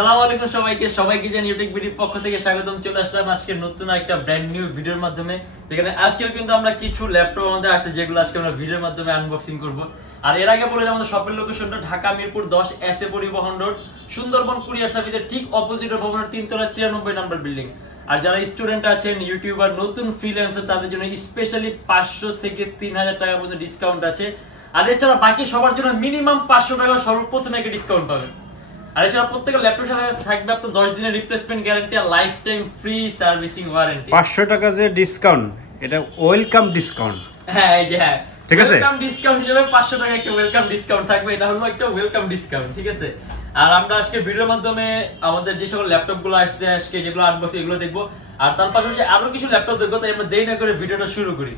আসসালামু আলাইকুম সবাইকে জানি Youtechbd পক্ষ থেকে স্বাগতম। চলে আসলাম আজকে নতুন একটা ব্র্যান্ড নিউ ভিডিওর মাধ্যমে। যেখানে আজকে কিন্তু আমরা কিছু ল্যাপটপ আমাদের আসছে যেগুলো আজকে আমরা ভিডিওর মাধ্যমে আনবক্সিং করব। আর এর আগে বলে আমাদের শপের লোকেশনটা ঢাকা মিরপুর 10 এসএ পরিবহন রোড, সুন্দরবন কুরিয়ার সার্ভিসের ঠিক অপোজিটে ভবনের 3 তলায় 93 নম্বর বিল্ডিং। আর যারা স্টুডেন্ট আছেন, ইউটিউবার, নতুন ফ্রিল্যান্সার, তাদের জন্য স্পেশালি 500 থেকে 3000 টাকা পর্যন্ত ডিসকাউন্ট আছে। আর এছাড়া বাকি সবার জন্য মিনিমাম 500 টাকা সর্বোচ্চ একটা ডিসকাউন্ট পাবেন। আর এছাড়া প্রত্যেকটা ল্যাপটপের সাথে থাকবে আপনার 10 দিনের রিপ্লেসমেন্ট গ্যারান্টি আর life time free servicing warranty. 500 টাকা যে ডিসকাউন্ট, এটা ওয়েলকাম ডিসকাউন্ট। হ্যাঁ, এই যে হ্যাঁ, ঠিক আছে, ওয়েলকাম ডিসকাউন্ট হিসেবে 500 টাকা একটা ওয়েলকাম ডিসকাউন্ট থাকবে। এটা হলো একটা ওয়েলকাম ডিসকাউন্ট, ঠিক আছে। আর আমরা আজকে ভিডিওর মাধ্যমে আমাদের যে সকল ল্যাপটপ গুলো আসছে আজকে যেগুলো আনবক্সিং এগুলো দেখবো। আর তার পাশাপাশি আরো কিছু ল্যাপটপ দেখবো। তাই আমরা দেরি না করে ভিডিওটা শুরু করি।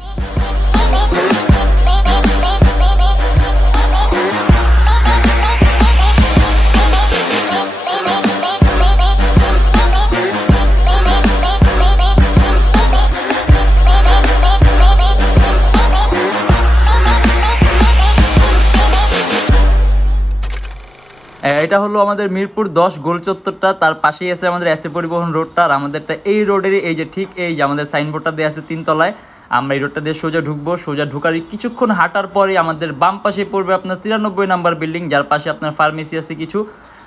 এটা হলো আমাদের মিরপুর 10 গোল চত্বরটা, তার পাশেই আছে আমাদের এসএ পরিবহন রোডটা। আর আমাদেরটা এই রোডেরই এই যে ঠিক এই যে আমাদের সাইনবোর্ডটা দেওয়া আছে 3 তলায়। আমরা এই রোডটা দিয়ে সোজা ঢুকবো। সোজা ঢুকার কিছুক্ষণ হাঁটার পরে আমাদের বাম পাশে পড়বে আপনার 93 নাম্বার বিল্ডিং, যার পাশে আপনার ফার্মেসি আছে কিছু,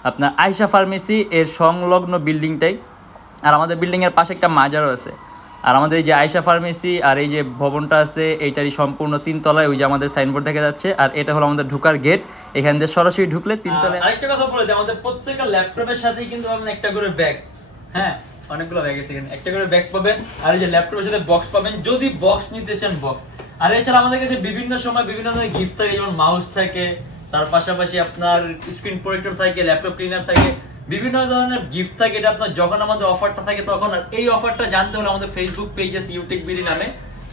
আপনার আয়শা ফার্মেসি এর সংলগ্ন বিল্ডিংটাই। আর আমাদের বিল্ডিংয়ের পাশে একটা মাজারও আছে। আর আমাদের এই যে আয়শা ফার্মেসি আর এই যে ভবনটা আছে এইটারই সম্পূর্ণ 3 তলায়, ওই যে আমাদের সাইনবোর্ড দেখা যাচ্ছে। আর এটা হলো আমাদের ঢোকার গেট, এখান দিয়ে সরাসরি ঢুকলে 3 তলায়। আরেকটা কথা বলে যে আমাদের প্রত্যেকটা ল্যাপটপের সাথেই কিন্তু আমরা একটা করে ব্যাগ, হ্যাঁ অনেকগুলো ব্যাগ আছে এখানে, একটা করে ব্যাগ পাবেন। আর এই যে ল্যাপটপের সাথে বক্স পাবেন, যদি বক্স নিতে চান বক্স। আর এছাড়া আমাদের কাছে বিভিন্ন সময় বিভিন্ন ধরনের গিফট থাকে, যেমন মাউস থাকে, তার পাশাপাশি আপনার স্ক্রিন প্রোটেক্টর থাকে, ল্যাপটপ ক্লিনার থাকে, বিভিন্ন ধরনের গিফট থাকে। এটা আপনার যখন আমাদের অফারটা থাকে তখন। আর এই অফারটা জানতে হলে আমাদের ফেসবুক পেজ আছে Youtechbd নামে,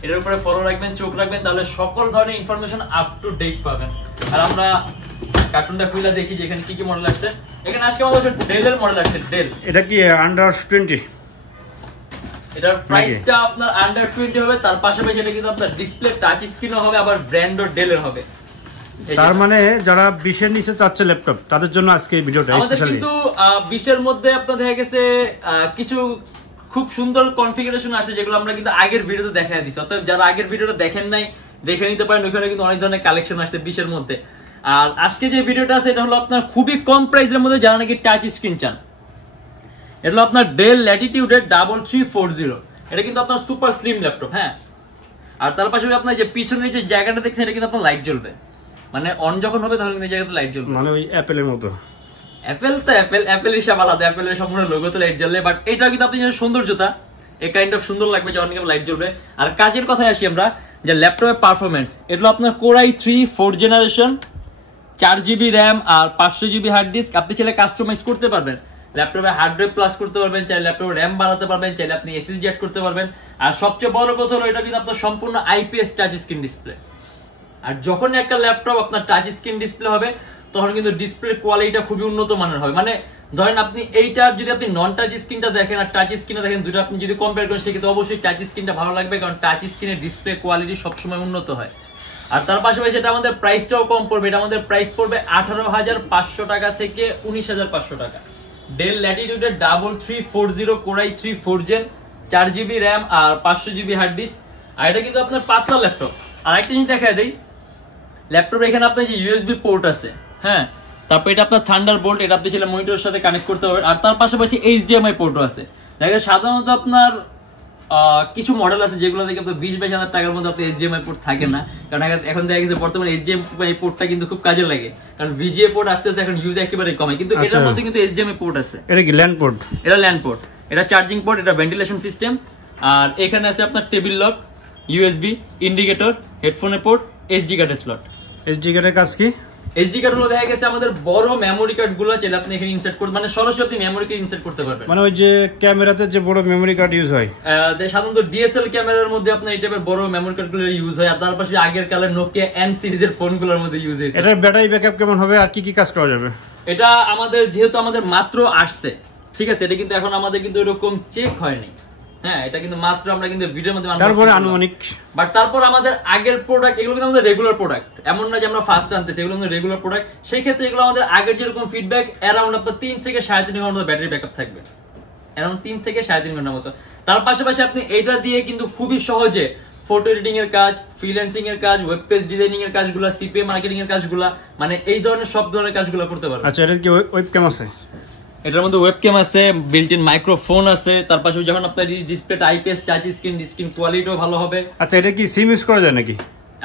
এর উপরে ফলো রাখবেন, চোখ রাখবেন, তাহলে সকল ধরনের ইনফরমেশন আপ টু ডেট পাবেন। আর আমরা কার্টুনটা খুলে দেখি যে এখানে কি কি মডেল আছে। এখানে আজকে আমাদের ডেলের মডেল আছে। ডেল, এটা কি আন্ডার 20? এটার প্রাইসটা আপনার আন্ডার 20 হবে। তার পাশাপাশি এটা কিন্তু আপনার ডিসপ্লে টাচ স্ক্রিনও হবে, আবার ব্র্যান্ডও ডেলের হবে। তার মানে যারা 20 এর নিচে চাচ্ছে ল্যাপটপ, তাদের জন্য আজকে এই ভিডিওটা স্পেশালি। কিন্তু 20 এর মধ্যে আপনাদের দেখা গেছে কিছু খুব সুন্দর কনফিগারেশন আছে, যেগুলো আমরা কিন্তু আগের ভিডিওতে দেখায় দিছি। অতএব যারা আগের ভিডিওটা দেখেন নাই, দেখে নিতে পারেন। ওখানে কিন্তু অনেক ধরনের কালেকশন আসছে 20 এর মধ্যে। আর আজকে যে ভিডিওটা আছে এটা হলো আপনার খুবই কম প্রাইসের মধ্যে, যারা নাকি টাচ স্ক্রিন চান। এটা হলো আপনার ডেল ল্যাটিটিউডের 3340। এটা কিন্তু আপনার সুপার স্লিম ল্যাপটপ, হ্যাঁ। আর তার পাশাপাশি আপনার যে পিছনের যে জায়গাটা দেখছেন, এটা কিন্তু আপনার লাইট জ্বলবে, মানে অন যখন হবে তখন কিন্তু এই জায়গাতে লাইট জ্বলবে, মানে ওই অ্যাপেলের মতো। অ্যাপেল তো অ্যাপেল হিসাব আলাদা, অ্যাপেলের সম্পূর্ণ লোগোতে লাইট জ্বলবে। বাট এটা কিন্তু আপনি সৌন্দর্যতা এই কাইন্ড অফ সুন্দর লাগবে যখন লাইট জ্বলবে। আর কাজের কথায় আসি আমরা, যে ল্যাপটপের পারফরমেন্স, এটা আপনার Core i3 4th generation, 4GB RAM আর 500GB হার্ড ডিস্ক। আপনি চাইলে কাস্টমাইজ করতে পারবেন, ল্যাপটপে হার্ড ড্রাইভ প্লাস করতে পারবেন, চাইলে ল্যাপটপে র্যাম বাড়াতে পারবেন, চাইলে আপনি এসএসডি অ্যাড করতে পারবেন। আর সবচেয়ে বড় কথা হলো এটা কিন্তু আপনার সম্পূর্ণ IPS টাচ স্ক্রিন ডিসপ্লে। আর যখন একটা ল্যাপটপ আপনার টাচ স্ক্রিন ডিসপ্লে হবে, তখন কিন্তু ডিসপ্লের কোয়ালিটিটা খুবই উন্নত মানের হবে। মানে ধরেন আপনি এইটার যদি আপনি নন টাচ স্ক্রিনটা দেখেন আর টাচ স্ক্রিনটা দেখেন, দুটো আপনি যদি কম্পেয়ার করেন, সেক্ষেত্রে অবশ্যই টাচ স্ক্রিনটা ভালো লাগবে, কারণ টাচ স্ক্রিনের ডিসপ্লে কোয়ালিটি সবসময় উন্নত হয়। আর তার পাশাপাশি এটা আমাদের প্রাইসটাও কম পড়বে। এটা আমাদের প্রাইস পড়বে 18,500 টাকা থেকে 19,500 টাকা। ডেল ল্যাটিটিউডের 3340 Core i3 4th Gen, 4GB RAM আর 500GB হার্ড ডিস্ক। আর এটা কিন্তু আপনার পাতলা ল্যাপটপ। আর একটা জিনিস দেখা দেয়, ল্যাপটপের এখানে আপনার যে ইউএসবি পোর্ট আছে, হ্যাঁ, তারপর এটা আপনার থান্ডারবোল্ট, এটা আপনি চাইলে মনিটরের সাথে কানেক্ট করতে পারবেন। আর তার পাশাপাশি HDMI পোর্টও আছে। দেখা যায় সাধারণত আপনার কিছু মডেল আছে যেগুলো থেকে আপনার 20-22 হাজার টাকার মধ্যে আপনার HDMI পোর্ট থাকে না, কারণ এখন দেখা গেছে বর্তমানে HDMI পোর্টটা কিন্তু খুব কাজে লাগে, কারণ VGA পোর্ট আস্তে আস্তে এখন ইউজ একেবারে কমে। কিন্তু এটার মধ্যে কিন্তু HDMI পোর্ট আছে। এটা কি ল্যান্ড পোর্ট? এটা ল্যান্ড পোর্ট, এটা চার্জিং পোর্ট, এটা ভেন্টিলেশন সিস্টেম। আর এখানে আছে আপনার টেবিল লক, USB, ইন্ডিকেটর, হেডফোনের পোর্ট, SD কার্ডের স্লট। SD কার্ডের কাজ কি? SD কার্ড হলো দেখা গেছে আমাদের বড় মেমরি কার্ড গুলো চাইলে আপনি এখানে ইনসার্ট করতে, মানে সরাসরি আপনি মেমরি কার্ড ইনসার্ট করতে পারবেন। মানে ওই যে ক্যামেরাতে যে বড় মেমরি কার্ড ইউজ হয়, সাধারণত DSL ক্যামেরার মধ্যে আপনার এই টাইপের বড় মেমরি কার্ড গুলো ইউজ হয়। আর তার পাশে আগের কালের Nokia N সিরিজের ফোন গুলোর মধ্যে ইউজ হয়। এটার ব্যাটারি ব্যাকআপ কেমন হবে আর কি কি কাজ করা যাবে? এটা আমাদের যেহেতু আমাদের মাত্র আসছে, ঠিক আছে, এটা কিন্তু এখন আমাদের কিন্তু এরকম চেক হয়নি। হ্যাঁ এটা কিন্তু মাত্র আমরা কিন্তু ভিডিওর মধ্যে তারপরে আনুমানিক, বাট তারপর আমাদের আগের প্রোডাক্ট এগুলো কিন্তু আমাদের রেগুলার প্রোডাক্ট, এমন না যে আমরা ফার্স্ট আনতেছি, এগুলো আমাদের রেগুলার প্রোডাক্ট। সেই ক্ষেত্রে এগুলো আমাদের আগের যেরকম ফিডব্যাক অ্যারাউন্ড আপনার 3 থেকে 3.5 ঘন্টার ব্যাটারি ব্যাকআপ থাকবে, অ্যারাউন্ড 3 থেকে 3.5 ঘন্টার মতো। তার পাশাপাশি আপনি এটা দিয়ে কিন্তু খুবই সহজে ফটো এডিটিং এর কাজ, ফ্রিল্যান্সিং এর কাজ, ওয়েব পেজ ডিজাইনিং এর কাজগুলো, সিপিএ মার্কেটিং এর কাজগুলো, মানে এই ধরনের সব ধরনের কাজগুলো করতে পারবেন। আচ্ছা এটা কি ওয়েবক্যাম আছে? এটার মধ্যে ওয়েবক্যাম আছে, বিল্ট ইন মাইক্রোফোন আছে, তার পাশাপাশি যখন আপনার ডিসপ্লেটা আইপিএস টাচ স্ক্রিন কোয়ালিটিও ভালো হবে। আচ্ছা এটা কি সিম ইউজ করা যায় নাকি?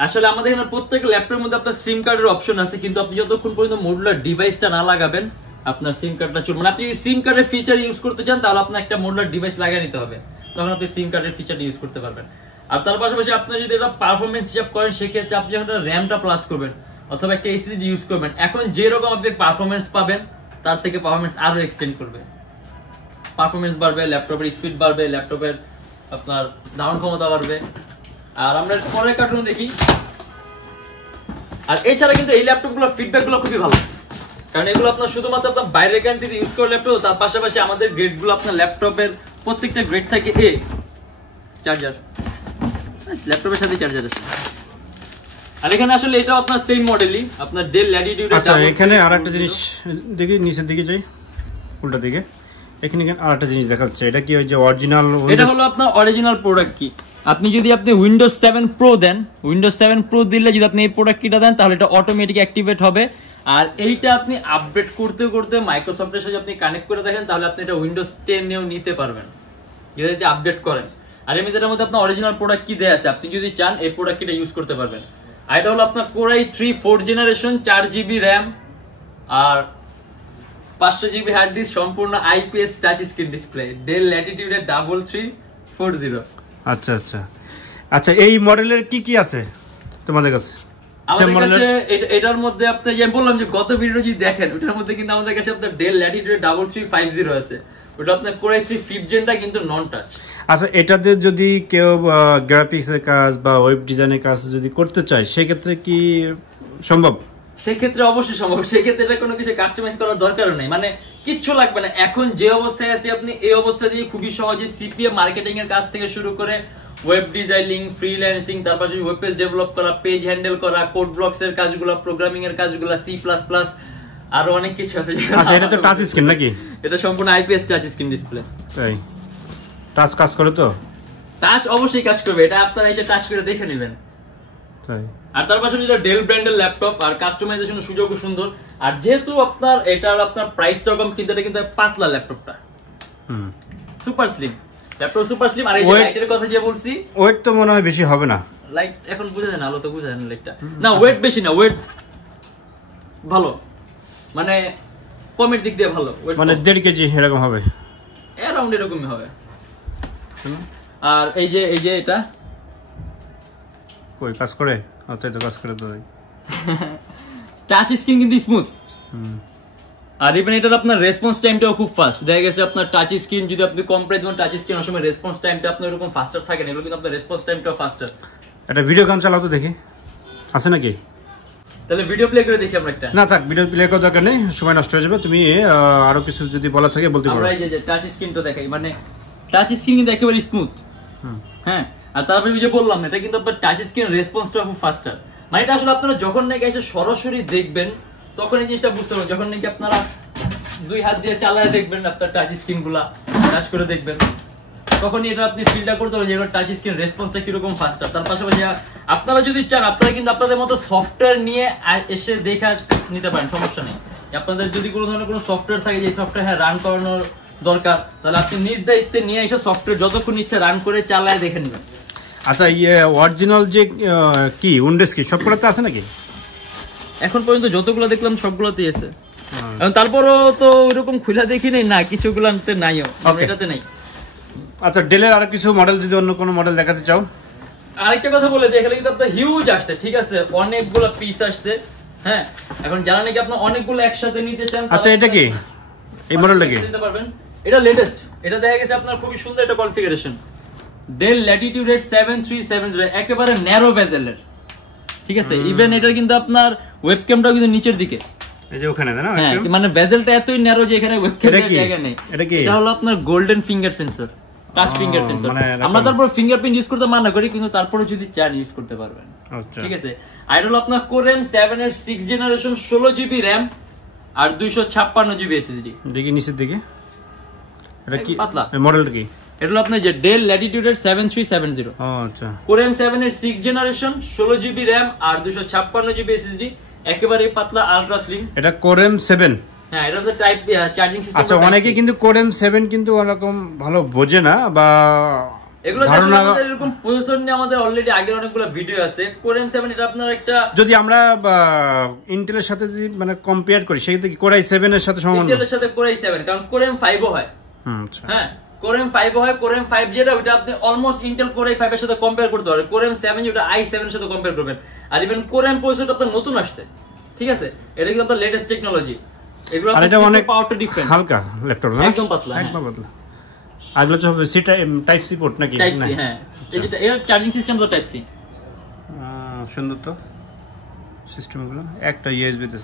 আসলে আমাদের এখানে প্রত্যেক ল্যাপটপের মধ্যে আপনার সিম কার্ডের অপশন আছে, কিন্তু আপনি যতক্ষণ পর্যন্ত মডুলার ডিভাইসটা না লাগাবেন আপনার সিম কার্ডটা চলবে না। আপনি সিম কার্ডের ফিচার ইউজ করতে চান তাহলে আপনার একটা মডুলার ডিভাইস লাগিয়ে নিতে হবে, তখন আপনি সিম কার্ডের ফিচার ইউজ করতে পারবেন। আর তার পাশাপাশি আপনি যদি এটা পারফরমেন্স হিসাব করেন সেক্ষেত্রে আপনি যখন র্যামটা প্লাস করবেন অথবা একটা এসএসডি ইউজ করবেন, এখন যেরকম আপনি পারফরমেন্স পাবেন তার থেকে পারফরমেন্স আরো এক্সটেন্ড করবে, পারফরমেন্স বাড়বে, ল্যাপটপের স্পিড বাড়বে, ল্যাপটপের আপনার ধারণ ক্ষমতা বাড়বে। আর আমরা পরের কার্টুন দেখি। আর এছাড়া কিন্তু এই ল্যাপটপগুলোর ফিডব্যাকগুলো খুবই ভালো, কারণ এগুলো আপনার শুধুমাত্র আপনার বাইরের কান্ট্রিতে ইউজ করে ল্যাপটপ, তার পাশাপাশি আমাদের গ্রেডগুলো আপনার ল্যাপটপের প্রত্যেকটা গ্রেড থাকে এ চার্জার, ল্যাপটপের সাথে চার্জার আছে। আর এখানে আসলে এটা আপনার সেম মডেলই, আপনার ডেল ল্যাটিটিউড। আচ্ছা এখানে আরেকটা জিনিস দেখি, নিচের দিকে যাই, উল্টা দিকে, এখানে আরেকটা জিনিস দেখাচ্ছে, এটা কি ওই যে অরিজিনাল? এটা হলো আপনার অরিজিনাল প্রোডাক্ট কি। আপনি যদি আপনি উইন্ডোজ 7 প্রো দেন, উইন্ডোজ 7 প্রো দিলে যদি আপনি এই প্রোডাক্ট কিটা দেন তাহলে এটা অটোমেটিক অ্যাক্টিভেট হবে। আর এইটা আপনি আপডেট করতে করতে মাইক্রোসফটের সাথে আপনি কানেক্ট করে দেখেন তাহলে আপনি এটা উইন্ডোজ 10 নিয়েও নিতে পারবেন যদি আপডেট করেন। আর এমনিটার মধ্যে আপনার অরিজিনাল প্রোডাক্ট কি দেয়া আছে, আপনি যদি চান এই প্রোডাক্ট কিটা ইউজ করতে পারবেন। আর এটা হলো আপনার Core i3 4th generation, 4GB RAM আর 500GB হার্ড ডিস্ক, সম্পূর্ণ IPS touch screen display, Dell ল্যাটিটিউডের 3340। আচ্ছা আচ্ছা আচ্ছা, এই মডেলের কি কি আছে তোমাদের কাছে? আমাদের কাছে এটার মধ্যে আপনি যে বললাম যে গত ভিডিও যদি দেখেন ওটার মধ্যে কিন্তু আমাদের কাছে আপনার ডেল ল্যাটিটিউড 3350 আছে, ওটা আপনার Core i3 5th জেনটা কিন্তু নন টাচ। আচ্ছা এটাতে যদি কেউ গ্রাফিক্সের কাজ বা ওয়েব ডিজাইনের কাজ যদি করতে চায় সেক্ষেত্রে কি সম্ভব? সেক্ষেত্রে অবশ্যই সম্ভব, সেক্ষেত্রে এটা কোনো কিছু কাস্টমাইজ করার দরকার নেই, মানে কিচ্ছু লাগবে না। এখন যে অবস্থায় আছি আপনি এই অবস্থা দিয়ে খুবই সহজে সিপিএ মার্কেটিং এর কাজ থেকে শুরু করে ওয়েব ডিজাইনিং, ফ্রিল্যান্সিং, তারপর ওয়েব পেজ ডেভেলপ করা, পেজ হ্যান্ডেল করা, কোড ব্লকস এর কাজগুলো, প্রোগ্রামিং এর কাজগুলো, সি প্লাস প্লাস, আরো অনেক কিছু আছে। আচ্ছা এটা তো টাচ স্ক্রিন নাকি? এটা সম্পূর্ণ আইপিএস টাচ স্ক্রিন ডিসপ্লে। তাই টাচ কাজ করে তো? টাচ অবশ্যই কাজ করবে, এটা আপনারা এসে টাচ করে দেখে নেবেন। তাই। আর তার পাশে যেটা ডেল ব্র্যান্ডের ল্যাপটপ, আর কাস্টমাইজেশনের সুযোগও সুন্দর। আর যেহেতু আপনার এটার আপনার প্রাইসটা কম, কিন্তু এটা কিন্তু পাতলা ল্যাপটপটা, super slim laptop, super slim. আর এই যে লাইটের কথা যে বলছি, ওয়েট তো মনে হয় বেশি হবে না। লাইট এখন বুঝা যায় না, আলো তো বুঝা যায় না লাইটটা। না ওয়েট বেশি না, ওয়েট ভালো, মানে কমের দিক দিয়ে ভালো, মানে 1.5 কেজি এরকম হবে, অ্যারাউন্ড এরকমই হবে। আর এই যে এটা কই কাজ করে? তাই তো কাজ করে তো। টাচ স্ক্রিন কিন্তু স্মুথ, আর ইভেন এটার আপনার রেসপন্স টাইমটাও খুব ফাস্ট। দেখা গেছে আপনার টাচ স্ক্রিন যদি আপনি কম প্রাইস দেন, টাচ স্ক্রিন সময় রেসপন্স টাইমটা আপনার এরকম ফাস্টার থাকে না, এগুলো কিন্তু আপনার রেসপন্স টাইমটাও ফাস্টার। এটা ভিডিও গান চালাও তো দেখি, আছে নাকি? তাহলে ভিডিও প্লে করে দেখি আমরা একটা। না থাক, ভিডিও প্লে করার দরকার নেই, সময় নষ্ট হয়ে যাবে। তুমি আরো কিছু যদি বলা থাকে বলতে পারো। আমরা এই যে টাচ স্ক্রিনটা দেখাই, মানে টাচ স্ক্রিন কিন্তু একেবারে স্মুথ। হ্যাঁ, আর তারপরে যে বললাম এটা কিন্তু আপনার টাচ স্ক্রিন রেসপন্সটা খুব ফাস্টার। মানে এটা আসলে আপনারা যখন নাকি এসে সরাসরি দেখবেন তখন এই জিনিসটা বুঝতে পারবেন, যখন নাকি আপনারা 2 হাত দিয়ে চালায় দেখবেন আপনার টাচ স্ক্রিন গুলা, টাচ করে দেখবেন, তখনই এটা আপনি ফিলটা করতে পারবেন যে টাচ স্ক্রিন রেসপন্সটা কিরকম ফাস্টার। তার পাশাপাশি আপনারা যদি চান আপনারা কিন্তু আপনাদের মতো সফটওয়্যার নিয়ে এসে দেখা নিতে পারেন, সমস্যা নেই। আপনাদের যদি কোনো ধরনের কোনো সফটওয়্যার থাকে যে সফটওয়্যার রান করানোর দরকার, তাহলে আপনি নিজ দায়িত্বে নিয়ে এসে সফটওয়্যার যতক্ষণ ইচ্ছা রান করে চালায় দেখে নেবেন। আচ্ছা অরিজিনাল যে কি উইন্ডোজ কি সবগুলোতে আছে নাকি? এখন পর্যন্ত যতগুলো দেখলাম সবগুলোতেই আছে, তারপরও তো ওইরকম খুলে দেখি নাই, না কিছুগুলোতে নাইও, এটাতে নাই। আচ্ছা ডেলের আর কিছু মডেল যদি অন্য কোনো মডেল দেখাতে চাও? আরেকটা কথা বলে যে এখানে কিন্তু আপনার হিউজ আসছে, ঠিক আছে, অনেকগুলো পিস আসছে। হ্যাঁ, এখন যারা নাকি আপনার অনেকগুলো একসাথে নিতে চান। আচ্ছা এটা কি এই মডেলটা কি? নিতে পারবেন, এটা লেটেস্ট, এটা দেখা গেছে আপনার খুবই সুন্দর একটা কনফিগারেশন, ডেল ল্যাটিটিউডের 7370, একেবারে ন্যারো বেজেলের, ঠিক আছে। ইভেন এটা কিন্তু আপনার ওয়েবক্যামটাও কিন্তু নিচের দিকে, এই যে ওখানে না, মানে বেজেলটা এতই ন্যারো যে এখানে ওয়েবক্যামের জায়গা নেই। এটা হলো আপনার golden finger sensor, touch finger sensor. আমরা তারপর ফিঙ্গারপ্রিন্ট ইউজ করতে মানা করি, কিন্তু তারপরে যদি চান ইউজ করতে পারবেন। ঠিক আছে। আর এটা হলো আপনার Core i7 এর 6th জেনারেশন 16 জিবি RAM আর 256 জিবি SSD। দেখি নিচের দিকে এটা কি পাতলা মডেলটা কি? এটা হলো আপনার যে ডেল ল্যাটিটিউড এর 7370। আচ্ছা। Core i7 এর 6th জেনারেশন 16 জিবি RAM আর 256 জিবি SSD, একেবারে পাতলা আলট্রা স্লিম। এটা Core i7। হ্যাঁ, এটা হলো টাইপ চার্জিং সিস্টেম। আচ্ছা, অনেকে কিন্তু Core i7 কিন্তু ওরকম ভালো বোঝে না বা এগুলো আমাদের এরকম প্রসেসর নিয়ে আমাদের অলরেডি আগের অনেকগুলো ভিডিও আছে। Core i7 এটা আপনার একটা, যদি আমরা ইন্টেলের সাথে যদি মানে কম্পেয়ার করি সেক্ষেত্রে কি Core i7 এর সাথে সমান? ইন্টেলের সাথে Core i7, কারণ Core i5 ও হয়। আচ্ছা। হ্যাঁ, Core i5 ও হয়। Core i5 যেটা ওটা আপনি অলমোস্ট ইন্টেল Core i5 এর সাথে কম্পেয়ার করতে পারবেন। Core i7 যেটা i7 এর সাথে কম্পেয়ার করবেন। আর ইভেন Core i প্রসেসরটা আপনার নতুন আসছে, ঠিক আছে, এটা কিন্তু আপনার লেটেস্ট টেকনোলজি। এগুলো এটা অনেক পাওয়ারটা ডিফারেন্ট, হালকা ল্যাপটপ না, একদম পাতলা, একদম পাতলা। আগলা তো সি টাইপ সি পোর্ট নাকি? টাইপ সি, হ্যাঁ। এর চার্জিং সিস্টেম তো টাইপ সি। সুন্দর তো সিস্টেমগুলো। একটা ইউএসবি তে।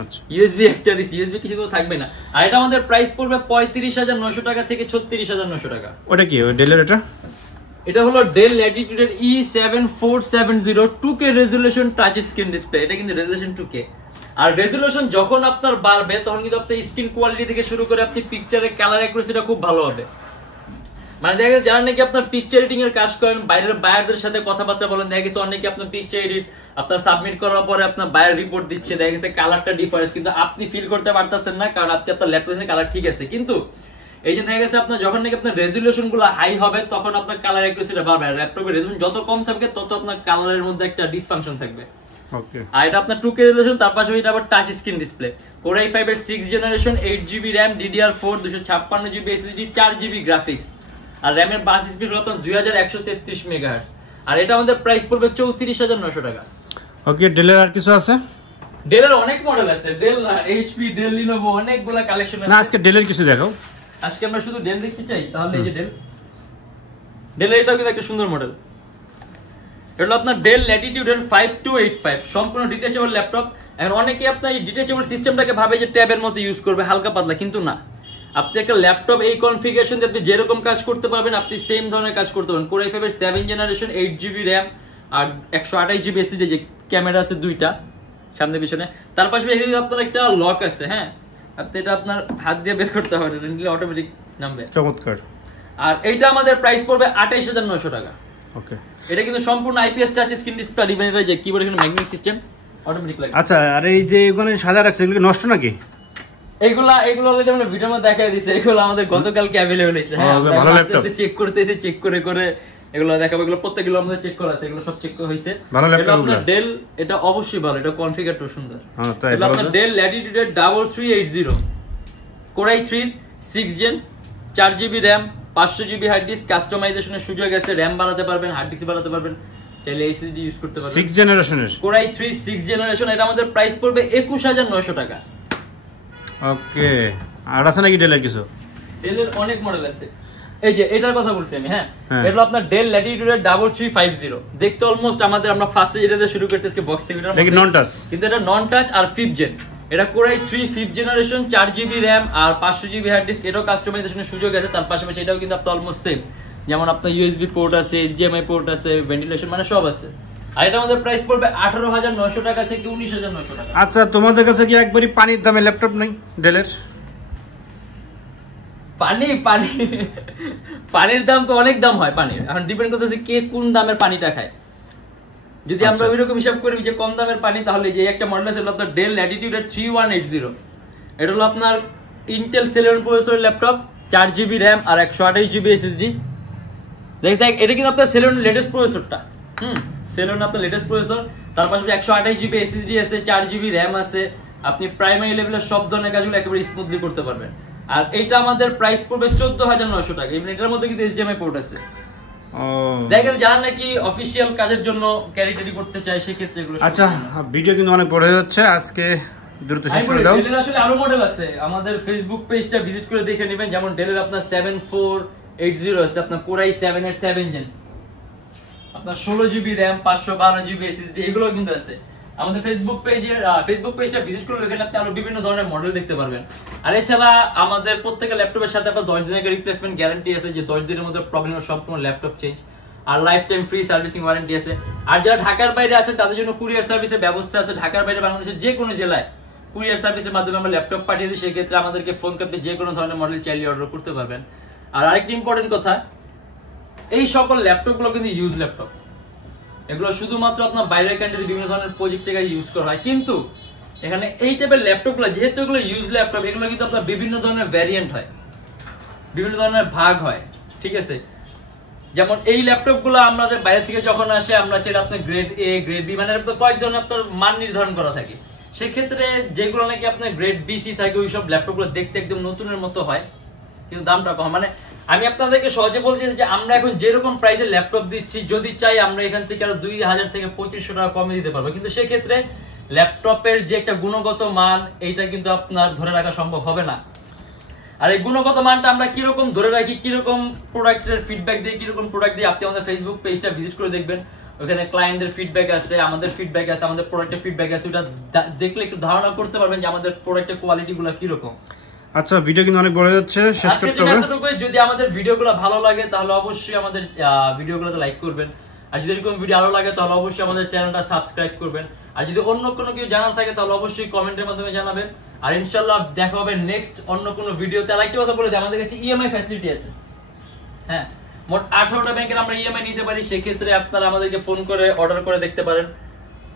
আচ্ছা, ইউএসবি একটা দিছি, ইউএসবি কিছু তো থাকবে না। আর এটা আমাদের প্রাইস পড়বে 35900 টাকা থেকে 36900 টাকা। ওটা কি ওই ডেলের? এটা হলো ডেল ল্যাটিটিউড এর E7470 2K resolution touch screen display. এটা কিন্তু রেজোলিউশন 2K। আর রেজোলিউশন যখন আপনার বাড়বে তখন কিন্তু আপনার স্ক্রিন কোয়ালিটি থেকে শুরু করে আপনি পিকচারের কালার অ্যাকুরেসিটা খুব ভালো হবে। মানে দেখা গেছে যারা নাকি আপনার পিকচার এডিটিং এর কাজ করেন, বাইরের বায়ারদের সাথে কথাবার্তা বলেন, দেখা গেছে অনেকে আপনার পিকচার এডিট আপনার সাবমিট করার পরে আপনার বায়ার রিপোর্ট দিচ্ছে, দেখা গেছে কালারটা ডিফারেন্স, কিন্তু আপনি ফিল করতে পারতেছেন না, কারণ আপনি আপনার ল্যাপটপের কালার ঠিক আছে, কিন্তু এই যে দেখা গেছে আপনার যখন নাকি আপনার রেজোলিউশন গুলো হাই হবে তখন আপনার কালার অ্যাকুরেসিটা বাড়বে। আর ল্যাপটপের রেজোলিউশন যত কম থাকবে তত আপনার কালারের মধ্যে একটা ডিসফাংশন থাকবে। আর এটা আপনার 2K রেজোলিউশন, তার পাশে এটা আবার touch screen display. Core i5 এর 6th generation 8GB RAM DDR4 256GB SSD 4GB graphics. আর RAM এর বাস স্পিড হলো আপনার 2133 মেগাহার্টজ। আর এটা আমাদের প্রাইস পড়বে 34900 টাকা। ওকে, ডেলের আর কিছু আছে? ডেলের অনেক মডেল আছে, ডেল না, HP, ডেল, লিনোভো, অনেকগুলা কালেকশন আছে। না, আজকে ডেলের কিছু দেখাও। আজকে আমরা শুধু ডেল দেখতে চাই, তাহলে এই যে ডেল এটাও কিন্তু একটা সুন্দর মডেল। এটা আপনার ডেল ল্যাটিটিউড এর 5285 সম্পূর্ণ ডিটাচেবল ল্যাপটপ। এখন অনেকে আপনার এই ডিটাচেবল সিস্টেমটাকে ভাবে যে ট্যাবের মতো ইউজ করবে, হালকা পাতলা, কিন্তু না। আপনি একটা ল্যাপটপ এই কনফিগারেশন দিয়ে আপনি যেরকম কাজ করতে পারবেন, আপনি সেম ধরনের কাজ করতে পারবেন। Core i5 এর 7th জেনারেশন 8GB RAM আর 128GB SSD, যে ক্যামেরা আছে দুইটা সামনে পিছনে। তার পাশে আপনার একটা লক আছে, হ্যাঁ, আপনি এটা আপনার হাত দিয়ে বের করতে হবে, অটোমেটিক নামবে। চমৎকার। আর এইটা আমাদের প্রাইস পড়বে 28900 টাকা। ওকে, এটা কিন্তু সম্পূর্ণ IPS touch screen display, even এটা যে কিবোর্ড এখানে ম্যাগনেটিক সিস্টেম অটোমেটিক লাইট। আচ্ছা, আর এই যে ওখানে সাজা রাখছে এগুলো নষ্ট নাকি? এগুলো অলরেডি আমরা ভিডিওর মধ্যে দেখাই দিয়েছি, এগুলো আমাদের গতকালকে अवेलेबल হয়েছে। হ্যাঁ, ভালো ল্যাপটপ চেক করতেছি, চেক করে করে এগুলো দেখাবো। এগুলো প্রত্যেকগুলো আমাদের চেক করা আছে, এগুলো সব চেক করা হয়েছে। এটা আপনার ডেল, এটা অবশ্যই ভালো, এটা কনফিগারটা সুন্দর। এটা আপনার Dell Latitude 3380 Core i3 6th gen 4GB RAM 500GB hard disk, কাস্টমাইজেশনের সুযোগ আছে, RAM বাড়াতে পারবেন, হার্ড ডিস্ক বাড়াতে পারবেন, চাইলে SSD ইউজ করতে পারবেন। 6th জেনারেশনের Core i3 6th জেনারেশন, এটা আমাদের প্রাইস পড়বে 21900 টাকা। ওকে, আর আছে নাকি ডেলের কিছু? ডেলের অনেক মডেল আছে। এই যে এটার কথা বলছি আমি, হ্যাঁ, এটা হলো আপনার ডেল ল্যাটিটিউড 3350। দেখতে অলমোস্ট আমাদের, আমরা ফার্স্টে যেটা দিয়ে শুরু করতে আজকে বক্স থেকে, এটা নন টাচ, কিন্তু এটা নন টাচ আর 5th জেন। এটা Core i3 5th generation 4GB RAM আর 500GB হার্ড ডিস্ক, এটাও কাস্টমাইজেশনের সুযোগ আছে। তার পাশাপাশি এটাও কিন্তু আপনার অলমোস্ট সেম, যেমন আপনার USB পোর্ট আছে, HDMI পোর্ট আছে, ভেন্টিলেশন, মানে সব আছে। আর এটা আমাদের প্রাইস পড়বে 18900 টাকা থেকে 19900 টাকা। আচ্ছা, তোমাদের কাছে কি একবারই পানির দামে ল্যাপটপ নাই ডেলের? পানির দাম তো অনেক দাম হয় পানির, এখন ডিপেন্ড করতেছে কে কোন দামের পানিটা খায়। যদি আমরা ওইরকম হিসাব করি যে কম দামের পানি, তাহলে যে একটা মডেল আছে আপনার ডেল ল্যাটিটিউড 3180। এটা হলো আপনার ইন্টেল সেলেরন প্রসেসরের ল্যাপটপ, 4GB RAM আর 128GB SSD। দেখছেন, এটা কিন্তু আপনার সেলেরন লেটেস্ট প্রসেসরটা, সেলেরন আপনার লেটেস্ট প্রসেসর। তার পাশাপাশি 128GB SSD আছে, 4GB RAM আছে, আপনি প্রাইমারি লেভেলের সব ধরনের কাজগুলো একেবারে স্মুথলি করতে পারবেন। আর এইটা আমাদের প্রাইস পড়বে 14900 টাকা। ইভেন এটার মধ্যে কিন্তু HDMI পোর্ট আছে। দেখেন, যারা নাকি অফিসিয়াল কাজের জন্য ক্যারি ট্যারি করতে চায় সেক্ষেত্রে এগুলো। আচ্ছা, ভিডিও কিন্তু অনেক বড় হয়ে যাচ্ছে, আজকে দ্রুত শেষ করে দাও। ডেলের আসলে আরো মডেল আছে, আমাদের ফেসবুক পেজটা ভিজিট করে দেখে নেবেন। যেমন ডেলের আপনার 7480 আছে, আপনার Core i7 এর 7th জেন, আপনার 16GB RAM 512GB SSD, এগুলো কিন্তু আছে। আমাদের ফেসবুক পেজটা ভিজিট করলে এখানে আপনি আরো বিভিন্ন ধরনের মডেল দেখতে পারবেন। আর এছাড়া আমাদের প্রত্যেকটা ল্যাপটপের সাথে আপনার 10 দিনের রিপ্লেসমেন্ট গ্যারান্টি আছে, যে 10 দিনের মধ্যে প্রবলেম সম্পূর্ণ ল্যাপটপ চেঞ্জ, আর life time free servicing warranty আছে। আর যারা ঢাকার বাইরে আছেন তাদের জন্য কুরিয়ার সার্ভিসের ব্যবস্থা আছে। ঢাকার বাইরে বাংলাদেশের যে কোনো জেলায় কুরিয়ার সার্ভিসের মাধ্যমে আমরা ল্যাপটপ পাঠিয়ে দিই, সেক্ষেত্রে আমাদেরকে ফোন করতে যে কোনো ধরনের মডেল চাইলে অর্ডার করতে পারবেন। আর আরেকটি ইম্পর্টেন্ট কথা, এই সকল ল্যাপটপগুলো কিন্তু ইউজ ল্যাপটপ, এগুলো শুধুমাত্র আপনার বাইরের কান্ট্রিতে বিভিন্ন ধরনের প্রজেক্টে ইউজ করা হয়। কিন্তু এখানে এই টাইপের ল্যাপটপগুলো যেহেতু এগুলো ইউজ ল্যাপটপ, এগুলো কিন্তু আপনার বিভিন্ন ধরনের ভ্যারিয়েন্ট হয়, বিভিন্ন ধরনের ভাগ হয়, ঠিক আছে। যেমন এই ল্যাপটপগুলো আমাদের বাইরে থেকে যখন আসে আমরা চাই আপনার গ্রেড এ, গ্রেড বি, মানে কয়েক ধরনের আপনার মান নির্ধারণ করা থাকে। সেক্ষেত্রে যেগুলো নাকি আপনার গ্রেড বি সি থাকে, ওই সব ল্যাপটপগুলো দেখতে একদম নতুনের মতো হয়, কিন্তু দামটা কম। মানে আমি আপনাদেরকে সহজে বলছি যে আমরা এখন যেরকম প্রাইসে ল্যাপটপ দিচ্ছি, যদি চাই আমরা এখান থেকে আরো 2000 থেকে 2500 টাকা কমে দিতে পারবো, কিন্তু সেক্ষেত্রে ল্যাপটপের যে একটা গুণগত মান, এইটা কিন্তু আপনার ধরে রাখা সম্ভব হবে না। আর এই গুণগত মানটা আমরা কিরকম ধরে রাখি, কিরকম প্রোডাক্টের ফিডব্যাক দিয়ে, কিরকম প্রোডাক্ট দিয়ে, আপনি আমাদের ফেসবুক পেজটা ভিজিট করে দেখবেন। ওখানে ক্লায়েন্টদের ফিডব্যাক আছে, আমাদের ফিডব্যাক আছে, আমাদের প্রোডাক্টের ফিডব্যাক আছে। ওটা দেখলে একটু ধারণা করতে পারবেন যে আমাদের প্রোডাক্টের কোয়ালিটি গুলো কিরকম। আচ্ছা, ভিডিও কিন্তু অনেক বড় যাচ্ছে, শেষ করতে হবে। যদি আমাদের ভিডিওগুলো ভালো লাগে তাহলে অবশ্যই আমাদের ভিডিওগুলোতে লাইক করবেন, আর যদি এরকম ভিডিও আরো লাগে তাহলে অবশ্যই আমাদের চ্যানেলটা সাবস্ক্রাইব করবেন। আর যদি অন্য কোনো কিছু জানার থাকে তাহলে অবশ্যই কমেন্টের মাধ্যমে জানাবেন। আর ইনশাআল্লাহ দেখা হবে নেক্সট অন্য কোনো ভিডিওতে। আর একটা কথা বলে দিই, আমাদের কাছে ইএমআই ফ্যাসিলিটি আছে। হ্যাঁ, মোট 18টা ব্যাংকের আমরা ইএমআই নিতে পারি। সেক্ষেত্রে আপনারা আমাদেরকে ফোন করে অর্ডার করে দেখতে পারেন,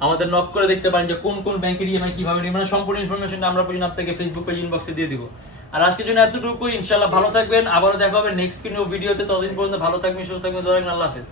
আমাদের নক করে দেখতে পারেন যে কোন কোন ব্যাংকের ইএমআই কিভাবে নিই, মানে সম্পূর্ণ ইনফরমেশনটা আমরা পর্যন্ত আপনাকে ফেসবুক পেজ ইনবক্সে দিয়ে দিব। আর আজকের জন্য এতটুকুই। ইনশাআল্লাহ ভালো থাকবেন, আবারও দেখা হবে নেক্সট কোনো ভিডিওতে। ততদিন পর্যন্ত ভালো থাকবেন, সুস্থ থাকবেন, আল্লাহ হাফেজ।